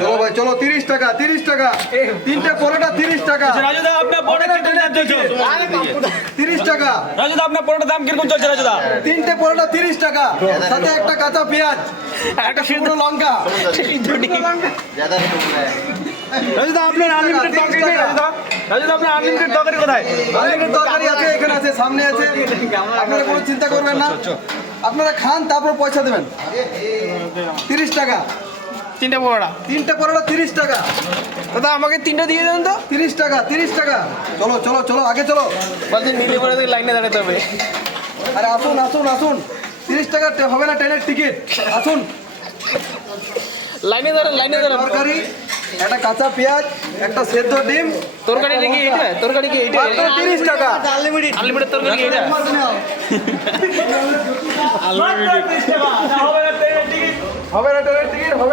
চলো ভাই চলো 30 টাকা 30 টাকা তিনটে পরোটা 30 টাকা রাজুদা আপনার পরোটা চলছে 30 টাকা রাজুদা আপনার পরোটার দাম কিরকম চলছে রাজুদা? তিনটে পরোটা 30 টাকা সাথে একটা কাঁচা পেঁয়াজ একটা শুকনো লঙ্কা রাজুদা আপনার আনলিমিটেড তরকারি নেই রাজুদা? রাজুদা আপনার আনলিমিটেড তরকারি কোথায়? আনলিমিটেড তরকারি আছে এখানে আছে সামনে আছে আপনারা কোনো চিন্তা করবেন না আপনারা খান তারপর পয়সা দেবেন 30 টাকা তিনটে পরোটা তিনটে পরোটা 30 টাকা দাদা আমাকে তিনটে দিয়ে দেন তো 30 টাকা 30 টাকা চলো চলো চলো আগে চলো বলতে নিলে পরে লাইনে দাঁড়াতে হবে আরে আসুন আসুন আসুন 30 টাকা হবে না ট্রেনের টিকিট আসুন লাইনে দাঁড়ান তরকারি একটা কাঁচা পেঁয়াজ একটা সেদ্ধ ডিম তরকারি কি এইটা তরকারি কি এইটা মাত্র 30 টাকা আনলিমিটেড তরকারি কি এইটা হবে না ট্রেনের টিকিট হবে